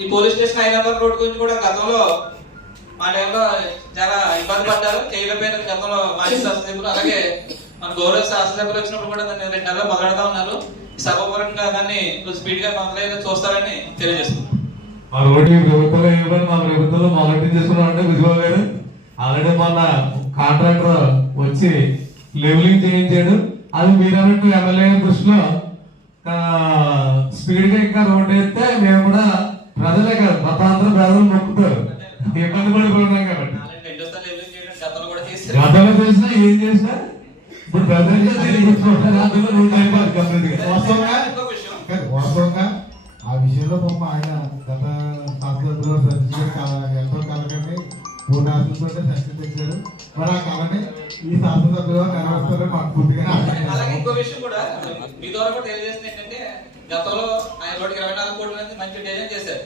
ఈ police station Hyderabad road గురించి కూడా గతంలో మా టైంలో చాలా ఇబ్బంది పడ్డారు. చేయలేకపోయిన గతంలో మాజీ శాసనసభ్యులు అలాగే మన గౌరవ శాసనసభ్యులు వచ్చినప్పుడు కూడా దాన్ని రెండు నెలలు మొదలెడతా ఉన్నారు. సభాపరంగా దాన్ని కొంచెం స్పీడ్గా మొదలయ్యేలా చూస్తారని తెలియజేస్తున్నాం. మా రోడ్డు ప్రభుత్వంలో ఇవ్వని మా ప్రభుత్వంలో మొదటి చేసుకున్నాం అంటే విజయబాబు గారు. ఆల్రెడీ మొన్న కాంట్రాక్టర్ వచ్చి లెవెలింగ్ చేయించాడు. అది మీరన్నట్టు ఎమ్మెల్యే దృష్టిలో స్పీడ్గా ఇంకా రోడ్డు వేస్తే మేము కూడా ప్రజలే కాదు మతాంతర ప్రజలు మొక్కుతారు. ఇబ్బంది పడిపోతున్నాం కాబట్టి. గతంలో కూడా చేశారు. గతంలో చేసినా ఏం చేసినా ఇప్పుడు ప్రజలకే తెలియజేసుకుంటారు అందులో రోడ్డు అయిపోతుంది కంప్లీట్గా వాస్తవంగా ఆ విషయంలో పాపం ఆయన గత శాస్త్రంలో ఎంతో కలగండి మూడు ఆశలతో సక్సెస్ తెచ్చారు. మరి ఆ కళని ఈ శాసనసభలో నెరవేరుస్తారని మాకు పూర్తిగా అలాగే ఇంకో విషయం కూడా మీ ద్వారా కూడా తెలియజేస్తుంది ఏంటంటే గతంలో ఆయన రోడ్డుకి ఇరవై నాలుగు కోట్ల మంచి డిజైన్ చేశారు.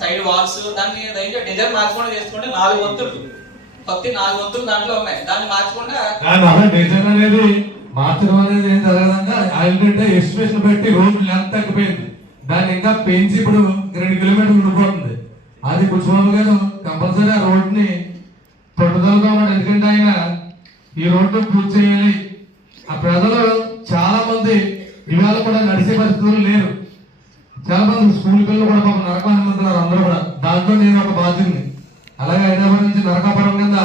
సైడ్ వాల్స్ దాన్ని దయచేసి డిజైన్ మార్చకుండా చేసుకుంటే నాలుగు వంతులు. పత్తి నాలుగు వంతులు దాంట్లో ఉన్నాయి. దాన్ని మార్చకుండా కానీ అలా డిజైన్ అనేది మార్చడం అనేది ఏం జరగదంగా. ఆల్రెడీ ఎస్టిమేషన్ పెట్టి రోడ్ లెంత్ తగ్గిపోయింది. దాన్ని ఇంకా పెంచి ఇప్పుడు రెండు కిలోమీటర్లు ఉండిపోతుంది. అది కుటుంబం గారు కంపల్సరీ ఆ రోడ్ని పట్టుదలగా ఉన్నాడు ఎందుకంటే ఆయన ఈ రోడ్డు పూర్తి చేయాలి. ఆ ప్రజలు చాలా మంది ఇవాళ కూడా నడిచే పరిస్థితులు లేరు. చాలా మంది స్కూల్ పిల్లలు కూడా పాపం నరకాన్ని వెళ్తున్నారు అందరూ కూడా. దాంట్లో నేను ఒక బాధ్యుని అలాగే హైదరాబాద్ నుంచి నరకాపురం కింద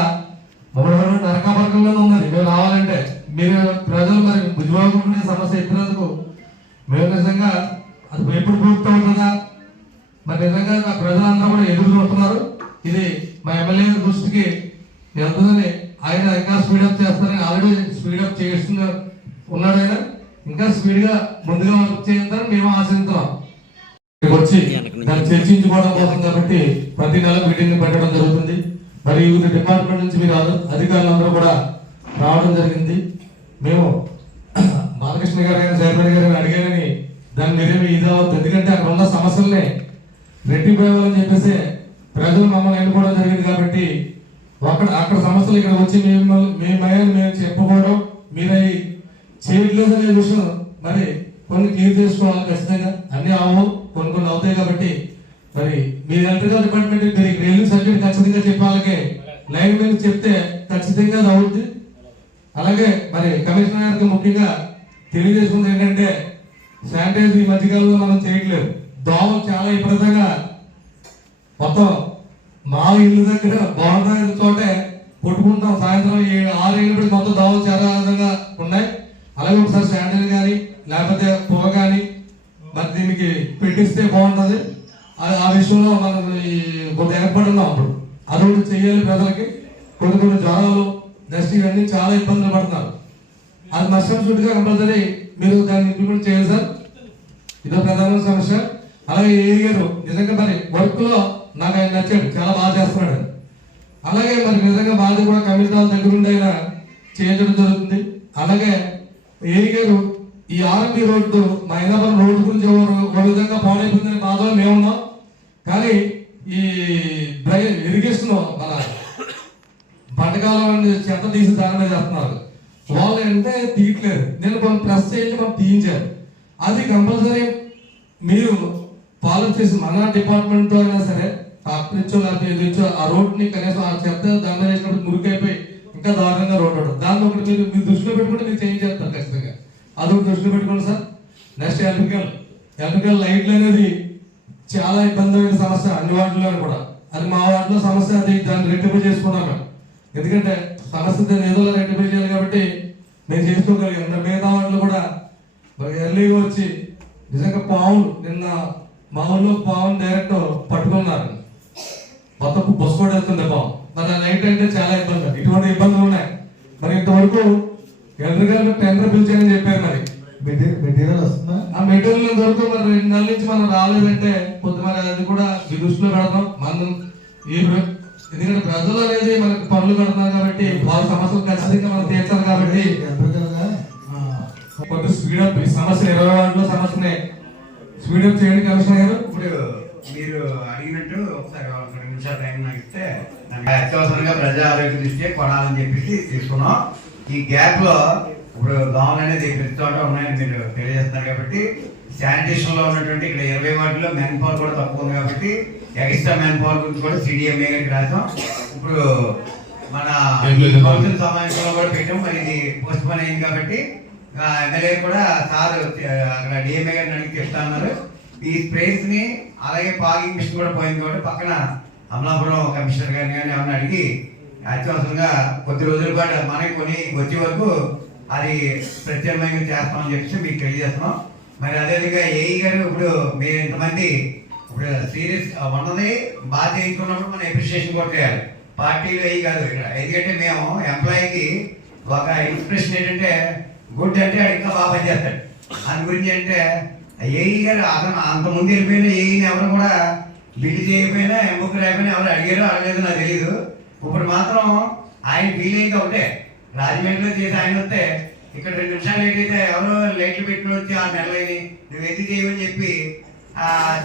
మూడు నరకాపురంలో ఉన్నది మేము రావాలంటే మీరు ప్రజలు మరి భుజవాగుండే సమస్య ఎత్తినందుకు మేము నిజంగా అది ఎప్పుడు పూర్తి అవుతుందా మరి నిజంగా నా ప్రజలందరూ కూడా ఎదురు చూస్తున్నారు. ఇది మా ఎమ్మెల్యే దృష్టికి వెళ్తుందని ఆయన ఇంకా స్పీడప్ చేస్తారని ఆల్రెడీ స్పీడప్ చేస్తున్నారు ఉన్నాడు ఆయన. ఇంకా స్పీడ్గా ముందుగా వర్క్ చేస్తారని మేము ఆశిస్తున్నాం వచ్చి దాన్ని చర్చించుకోవడం కోసం కాబట్టి ప్రతి నెల మీటింగ్ పెట్టడం జరుగుతుంది. మరి వివిధ డిపార్ట్మెంట్ నుంచి మీరు అధి- అధికారులందరూ కూడా రావడం జరిగింది. మేము బాలకృష్ణ గారు కానీ చైర్మన్ గారు అడిగారని దాన్ని మీరేమి ఇదవద్దు ఎందుకంటే అక్కడ ఉన్న సమస్యల్ని రెట్టిపోయాలని చెప్పేసి ప్రజలు మమ్మల్ని ఎన్నుకోవడం జరిగింది కాబట్టి అక్కడ అక్కడ సమస్యలు ఇక్కడ వచ్చి మేము మేమయ్యని మేము చెప్పుకోవడం మీరై చేయట్లేదు అనే విషయం మరి కొన్ని క్లియర్ చేసుకోవాలి ఖచ్చితంగా. అన్ని అవ్వవు కొన్ని కొన్ని అవుతాయి కాబట్టి మరి మీరు ఎలక్ట్రికల్ డిపార్ట్మెంట్ మీరు ఇక్కడ వెళ్ళి సబ్జెక్ట్ ఖచ్చితంగా చెప్పాలకే. లైన్ మీద చెప్తే ఖచ్చితంగా అది అవుద్ది. అలాగే మరి కమిషనర్ గారికి ముఖ్యంగా తెలియజేసుకుంది ఏంటంటే శానిటైజర్ ఈ మధ్యకాలంలో మనం చేయట్లేదు. దోమలు చాలా ఇబ్బందిగా మొత్తం మా ఇల్లు దగ్గర బాగుంటుంది చోటే కొట్టుకుంటాం. సాయంత్రం ఏడు ఆరు ఏడు మొత్తం దోమలు చాలా విధంగా ఉన్నాయి. అలాగే ఒకసారి శానిటైజర్ కానీ లేకపోతే దీనికి పెట్టిస్తే బాగుంటుంది. ఆ- విషయంలో మనం కొంత ఏర్పడి అప్పుడు. అది ఒకటి ప్రజలకి. కొన్ని కొన్ని జ్వరాలు నెక్స్ట్ ఇవన్నీ చాలా ఇబ్బందులు పడుతున్నారు. అది నష్టం చుట్టుగా కంపల్సరీ మీరు దాన్ని ఇంప్లిమెంట్ చేయాలి సార్. ఇదో ప్రధాన సమస్య. అలాగే ఏ గారు నిజంగా మరి వర్క్లో నాకు ఆయన నచ్చాడు. చాలా బాగా చేస్తున్నాడు. అలాగే మరి నిజంగా బాధ కూడా కమిషనర్ దగ్గర ఉండి ఆయన జరుగుతుంది. అలాగే ఏ గారు ఈ ఆర్ఎంపీ రోడ్డు మా హైదరాబాద్ రోడ్డు గురించి ఒక విధంగా పాడైపోయిందని బాధలో మేమున్నాం. కానీ ఈ డ్రై ఇరిగేషన్ మన బండకాలం చెత్త తీసి దాని మీద చేస్తున్నారు. వాళ్ళు అంటే తీయట్లేదు. నేను కొన్ని ప్రెస్ చేయించి మనం తీయించారు. అది కంపల్సరీ మీరు ఫాలో చేసి మన డిపార్ట్మెంట్తో అయినా సరే ఫ్యాక్టరీ ఇచ్చో లేకపోతే ఆ రోడ్ని కనీసం ఆ చెత్త దాని మీద వేసినప్పుడు మురికైపోయి ఇంకా దారుణంగా రోడ్డు దాన్ని ఒకటి మీరు మీరు దృష్టిలో పెట్టుకుంటే మీరు అది ఒకటి దృష్టిలో పెట్టుకోండి సార్. Next electrical. ఎలక్ట్రికల్ లైట్లు అనేది చాలా ఇబ్బందిమైన సమస్య అన్ని వాటిలో కూడా. అది మా వాటిలో సమస్య అది దాన్ని రెక్టిఫై చేసుకున్నాం ఎందుకంటే సమస్య దాన్ని ఏదో రెక్టిఫై చేయాలి కాబట్టి మేము చేసుకోగలిగాం. మిగతా వాటిలో కూడా ఎర్లీగా వచ్చి నిజంగా పావులు నిన్న మా ఊళ్ళో పావును డైరెక్ట్ పట్టుకున్నారు. మొత్తం బస్సు కూడా వెళ్తుంది పావు. మరి నైట్ అంటే చాలా ఇబ్బంది. ఇటువంటి ఇబ్బందులు ఉన్నాయి. మరి ఇంతవరకు ఎలక్ట్రికల్ టెండర్ పిలిచారని చెప్పారు మరి. మెటీరియల్ వస్తుందా? ఆ మెటీరియల్ దొరకు మరి. రెండు నెలల నుంచి మనం రాలేదంటే కొంత మరి అది కూడా మీ దృష్టిలో పెడతాం. మనం ఈ ఎందుకంటే ప్రజలు అనేది మనకు పనులు కడుతున్నారు కాబట్టి వాళ్ళ సమస్యలు ఖచ్చితంగా మనం తీర్చాలి కాబట్టి. కొంత స్పీడప్ ఈ సమస్య ఇరవై వాటిలో సమస్యనే స్పీడప్ చేయండి కమిషనర్ గారు. ఇప్పుడు మీరు అడిగినట్టు ఒకసారి ఒక రెండు నిమిషాలు టైం నాకు ఇస్తే అత్యవసరంగా ప్రజా ఆరోగ్య దృష్ట్యా కొనాలని చెప్పేసి తీసుకున్నాం. ఈ గ్యాప్లో ఇప్పుడు దోమలు అనేది చోట ఉన్నాయని మీరు తెలియజేస్తున్నారు కాబట్టి శానిటేషన్లో ఉన్నటువంటి ఇక్కడ ఇరవై వాటిలో మెన్ పవర్ కూడా తక్కువ ఉంది కాబట్టి ఎక్స్ట్రా మెన్ పవర్ గురించి కూడా సిడిఎంఏ గారికి రాసాం. ఇప్పుడు మన కౌన్సిల్ సమావేశంలో కూడా పెట్టాం. మరి ఇది పోస్ట్ పోన్ అయింది కాబట్టి ఎమ్మెల్యే కూడా సార్ అక్కడ డిఎంఏ గారిని అడిగి చెప్తా అన్నారు ఈ స్ప్రేస్ని అలాగే పాగింగ్ మిషన్ కూడా పోయింది కాబట్టి పక్కన అమలాపురం కమిషనర్ గారిని కానీ ఎవరిని అడిగి అత్యవసరంగా కొద్ది రోజుల పాటు మనకి కొని వచ్చే వరకు అది ప్రత్యామ్నాయంగా చేస్తామని చెప్పి మీకు తెలియజేస్తున్నాం. మరి అదేవిధంగా ఏఈ గారు ఇప్పుడు మీరు ఇంతమంది ఇప్పుడు సీరియస్ ఉన్నది బాగా చేయించుకున్నప్పుడు మనం ఎప్రిషియేషన్ కూడా చేయాలి. పార్టీలో ఏఈ కాదు ఇక్కడ. ఎందుకంటే మేము ఎంప్లాయీకి ఒక ఇన్స్పిరేషన్ ఏంటంటే గుడ్ అంటే ఇంకా బాగా పనిచేస్తాడు. దాని గురించి అంటే ఏఈ గారు అతను అంత ముందు వెళ్ళిపోయిన ఏఈని ఎవరు కూడా బిల్లు చేయకపోయినా ఎంబుక్ రాకపోయినా ఎవరు అడిగారో అడగలేదు నాకు తెలియదు ఇప్పుడు మాత్రం ఆయన వీలైతే అయింది ఒకటే. రాజమండ్రిలో చేసి ఆయన వస్తే ఇక్కడ రెండు నిమిషాలు లేట్ అయితే ఎవరో లైట్లు పెట్టిన వచ్చి ఆ నెలలేని నువ్వు ఎందుకు చేయమని చెప్పి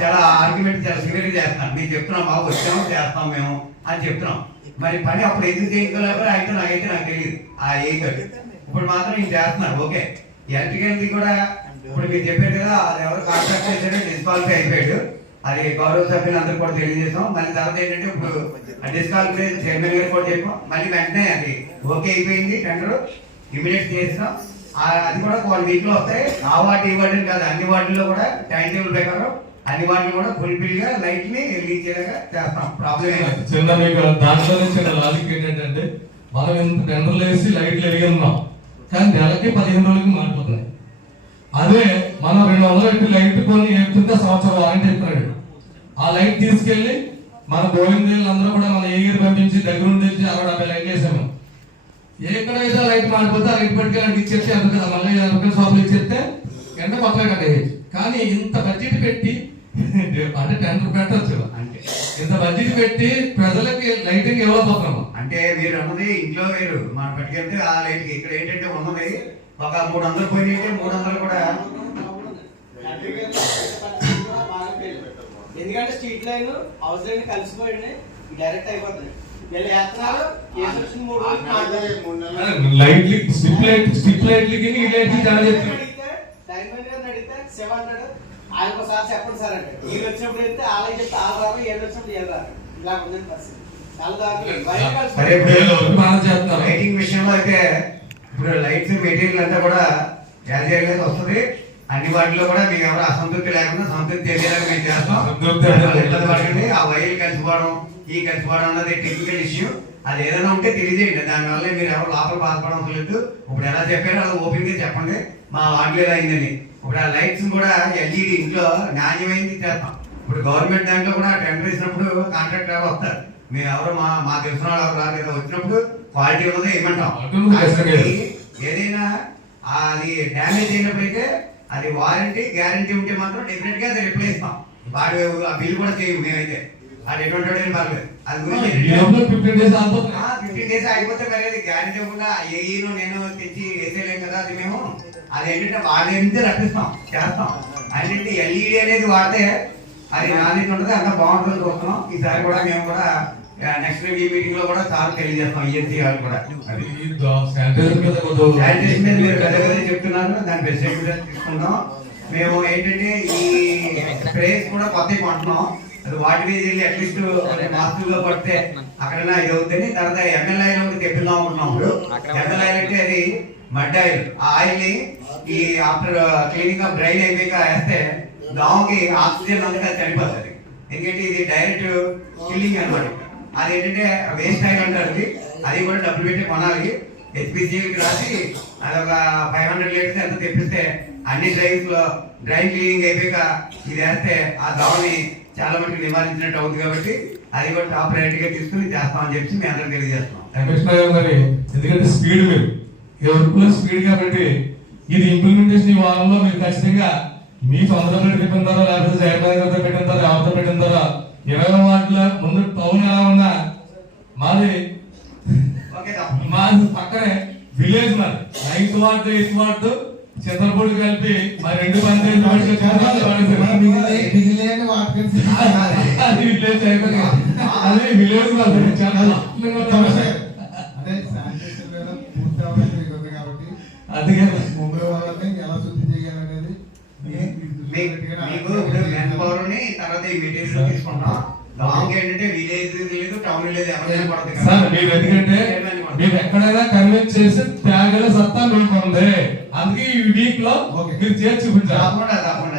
చాలా ఆర్గ్యుమెంట్ చాలా సివియర్గా చేస్తున్నాను మేము చెప్తున్నాం బాబు వచ్చాము చేస్తాం మేము అని చెప్తున్నాం. మరి పని అప్పుడు ఎందుకు చేయగలరు అయితే నాకైతే నాకు తెలియదు. ఆ ఏం కాదు. ఇప్పుడు మాత్రం ఇది చేస్తున్నారు. ఓకే. ఎలక్ట్రికల్ కూడా ఇప్పుడు మీరు చెప్పారు కదా ఎవరు కాంట్రాక్ట్ చేశారో డిస్క్వాలిఫై అయిపోయాడు. అది గౌరవ సభ్యులు అందరూ కూడా తెలియజేసాం మళ్ళీ తర్వాత ఏంటంటే ఇప్పుడు డిస్క్వాలిఫై చైర్మన్ గారు కూడా చెప్పాం. మళ్ళీ వెంటనే అది ఓకే అయిపోయింది టెండర్. ఇమీడియట్ చేసినాం అది కూడా వన్ వీక్లో వస్తాయి. ఆ వాటి ఇవ్వడం వాటిని కాదు. అన్ని వాటిల్లో కూడా టైం టేబుల్ ప్రకారం అన్ని వాటిని కూడా ఫుల్ఫిల్గా లైట్ని రిలీజ్ చేయగా చేస్తాం. ప్రాబ్లం ఏం చిన్న మీకు దాంట్లోనే చిన్న లాజిక్ ఏంటంటే మనం ఇంత టెండర్లు వేసి లైట్లు వెలిగి ఉన్నాం కానీ నెలకి పదిహేను రోజులకి మారిపోతున్నాయి. అదే మనం రెండు వందలు పెట్టి లైట్ కొని ఏపుతుంటే సంవత్సరం వారంటీ ఆ లైట్ తీసుకెళ్ళి మన గోవిందేళ్ళు అందరూ కూడా మన ఏగిరి పంపించి దగ్గర ఉండి తెచ్చి అరవై డెబ్బై లైట్లు వేసాము. ఎక్కడైతే లైట్ మారిపోతే ఆ లైట్ పట్టుకెళ్ళి ఇచ్చేస్తే ఎంత కదా మళ్ళీ యాభై రూపాయల షాపులు ఇచ్చేస్తే కొత్తగా కట్టేయచ్చు కానీ ఇంత బడ్జెట్ పెట్టి అంటే టెండర్ పెట్టచ్చు. అంటే ఇంత బడ్జెట్ పెట్టి ప్రజలకి లైటింగ్ ఇవ్వకపోతున్నాము అంటే మీరు అన్నది ఇంట్లో వేరు మనం పట్టుకెళ్తే ఆ లైట్ ఇక్కడ ఏంటంటే ఉన్నది ఒక మూడు వందలు పోయినాయంటే మూడు వందలు కూడా ఎందుకంటే స్ట్రీట్ లైన్ హౌస్ లైన్ కలిసిపోయింది డైరెక్ట్ అయిపోతుంది. స్ట్రిప్ లైట్ స్ట్రిప్ లైట్లకి చాలా ఆయన ఒకసారి చెప్పండి సార్ అంటే వీళ్ళు వచ్చినప్పుడు అయితే వాళ్ళకి చెప్తే వాళ్ళు రారు వీళ్ళు వచ్చినప్పుడు రారు. ఇలా ఉంది పరిస్థితి. లైటింగ్ విషయంలో అయితే ఇప్పుడు లైట్స్ మెటీరియల్ అంతా కూడా యాజీగా వస్తుంది. అన్ని వాటిలో కూడా మీకు ఎవరు అసంతృప్తి లేకుండా సంతృప్తి చేసేలాగా మేము చేస్తాం. ఇబ్బంది పడకండి? ఆ వైర్లు కలిసిపోవడం ఈ కలిసిపోవడం అన్నది టెక్నికల్ ఇష్యూ అది ఏదైనా ఉంటే తెలియజేయండి. దానివల్ల మీరు ఎవరు లోపల బాధపడడం లేదు ఇప్పుడు ఎలా చెప్పారో అలా ఓపెన్గా చెప్పండి. మా వాటిలో అయిందని. ఇప్పుడు ఆ లైట్స్ కూడా ఎల్ఈడి ఇంట్లో నాణ్యమైంది చేస్తాం. ఇప్పుడు గవర్నమెంట్ దాంట్లో కూడా టెండర్ ఇచ్చినప్పుడు కాంట్రాక్ట్ ఎవరు వస్తారు? మేము ఎవరు మా మా తెలిసిన వాళ్ళు ఎవరు వచ్చినప్పుడు క్వాలిటీ ఉన్నదో. అది ఏదైనా అది డ్యామేజ్ అయినప్పుడైతే అది వారంటీ గ్యారంటీ ఉంటే మాత్రం డెఫినెట్గా అది రిప్లేస్ ఇస్తాం వాడు ఆ బిల్ కూడా చేయము మేమైతే. అది ఎటువంటి వాడైనా పర్లేదు. అది గురించి ఫిఫ్టీన్ డేస్ ఆగిపోతుంది. ఫిఫ్టీన్ డేస్ అయిపోతే మరి అది గ్యారంటీ ఇవ్వకుండా ఏఈను నేను తెచ్చి వేసేయలేం కదా అది మేము. అది ఏంటంటే వాళ్ళ నుంచి రప్పిస్తాం చేస్తాం. అన్నింటి ఎల్ఈడి అనేది వాడితే అది నాణ్యత ఉంటుంది అంత బాగుంటుంది చూస్తున్నాం ఈసారి కూడా మేము కూడా నెక్స్ట్ ఈ మీటింగ్లో కూడా సార్ తెలియజేస్తాం ఈఎన్సీ వాళ్ళు కూడా. శానిటేషన్ మీద మీరు పెద్ద పెద్ద చెప్తున్నారు దాని తీసుకుందాం. మేము ఏంటంటే ఈ స్ప్రేస్ కూడా కొత్తవి కొంటున్నాం. అది వాటి మీద వెళ్ళి అట్లీస్ట్ మాస్కుల్లో పడితే అక్కడైనా ఇది అవుతుంది తర్వాత ఎమ్మెల్యే ఒకటి తెప్పిద్దాం అనుకుంటున్నాం. ఎమ్మెల్యే అంటే అది మడ్ ఆయిల్ ఆ ఆయిల్ని ఈ ఆఫ్టర్ క్లీనింగ్ అప్ డ్రైన్ అయిపోయాక వేస్తే దోమకి ఆక్సిజన్ అందుకే అది చనిపోతుంది. ఎందుకంటే ఇది డైరెక్ట్ కిల్లింగ్ అనమాట అది ఏంటంటే వేస్ట్ ఆయిల్ అంటారు అది అది కూడా డబ్బులు పెట్టి కొనాలి. హెచ్పిసికి రాసి అదొక ఫైవ్ హండ్రెడ్ లీటర్స్ ఎంత తెప్పిస్తే అన్ని డ్రైన్స్లో డ్రైన్ క్లీనింగ్ అయిపోయాక ఇది వేస్తే ఆ దోమని చాలా మటుకు నివారించినట్టు అవుతుంది కాబట్టి అది కూడా టాప్ ప్రయారిటీ గా తీసుకుని చేస్తామని చెప్పి మేము అందరం తెలియజేస్తున్నాం. కమిషనర్ మరి ఎందుకంటే స్పీడ్ మీరు. ఎవరిలో స్పీడ్ కాబట్టి ఇది ఇంప్లిమెంటేషన్ ఈ వారంలో మీరు ఖచ్చితంగా మీ సొంత పెట్టిన తర్వాత లేకపోతే జయప్రదంగా పెట్టింటారో అవతల తర్వాత ఇరవై వాటిలో ముందు టౌన్ ఎలా ఉన్నా మాది మాది పక్కనే విలేజ్ మాది. Ninth ward eighth ward Chandrapudi కలిపి మా రెండు అది విలేజ్ అదే అందుకే ముంబై వాళ్ళని ఎలా శుద్ధి చేయాలనేది మీ- మీకు తీసుకొని తర్వాత ఈ మెటీరియల్ తీసుకుంటాం. లాంగ్ ఏంటంటే విలేజ్ లేదు టౌన్ లేదు ఎవరైనా పడుతుంది సార్ మీరు ఎందుకంటే మీరు ఎక్కడైనా కన్విన్స్ చేసి త్యాగల సత్తా మీకు ఉంది. అందుకే ఈ వీక్లో. మీరు చేసి చూపించాలి. తప్పకుండా తప్పకుండా.